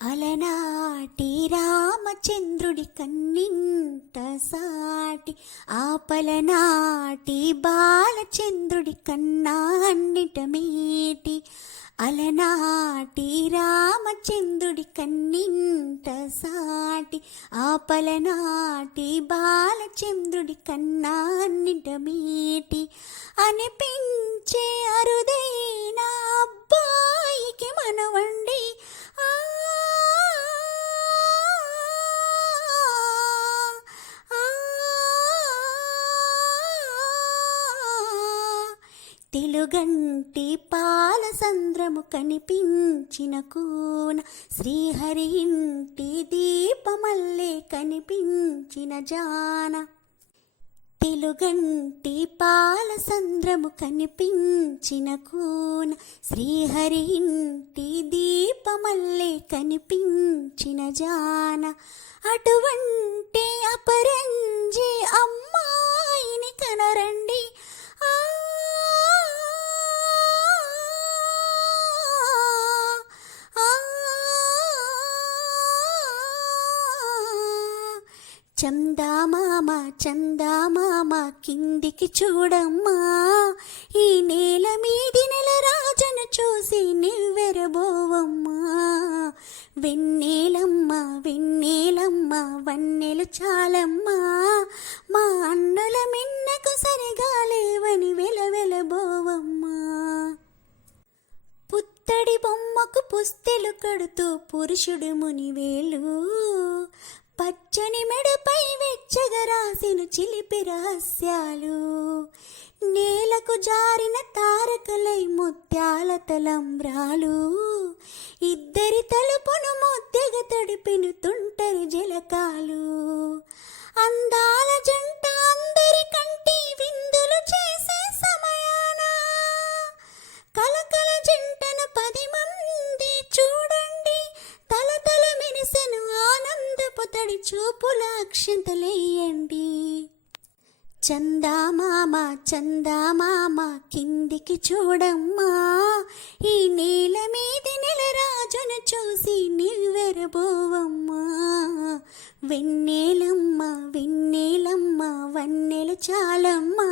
అలనాటి రామచంద్రుడి కన్నింట సాటి ఆపలనాటి బాలచంద్రుడి కన్నా అన్నిట మేటి. అలనాటి రామచంద్రుడి కన్నింట సాటి ఆపలనాటి బాలచంద్రుడి కన్నా అన్నిట మేటి అనిపించే అరుదైన అబ్బాయికి మనవండి. ఆ తెలుగంటి పాలసంద్రము కనిపించిన కూన శ్రీహరి ఇంటి దీపమల్లే కనిపించిన జాన. తెలుగంటి పాలసంద్రము కనిపించిన కూన శ్రీహరి ఇంటి దీపమల్లే కనిపించిన జాన. అటువంటి అపరంజి అమ్మాయిని కనరండి. ఆ చందామామ చందామామ కిందికి చూడమ్మా, ఈ నేల మీది నెల రాజను చూసి నివ్వెరబోవమ్మా. వెన్నెలమ్మ వెన్నెలమ్మ వన్నెలు చాలమ్మా, మా అన్నుల మిన్నకు సరిగా లేవని వెలవెలబోవమ్మా. పుత్తడి బొమ్మకు పుస్తెలు కడుతూ పురుషుడు మునివేలు, పచ్చని మెడపై వెచ్చగా రాసిన చిలిపి రహస్యాలు. నేలకు జారిన తారకలై ముత్యాల తలంబ్రాలు, ఇద్దరి తలుపును ముద్దెగా తడిపిన తుంటరి జలకాలు. అందాల జంట అందరి కంటి విందులు చేసే సమయాన కలకల జంటను 10 మంది చూడండి. తలతల మెరిసెను ఆనందపు తడి చూపుల అక్షంతలేయండి. చందామామ చందామామ కిందికి చూడమ్మా, ఈ నేల మీది నెల రాజును చూసి నివ్వెరబోవమ్మా. వెన్నెలమ్మ వెన్నెలమ్మ వన్నెలు చాలమ్మా,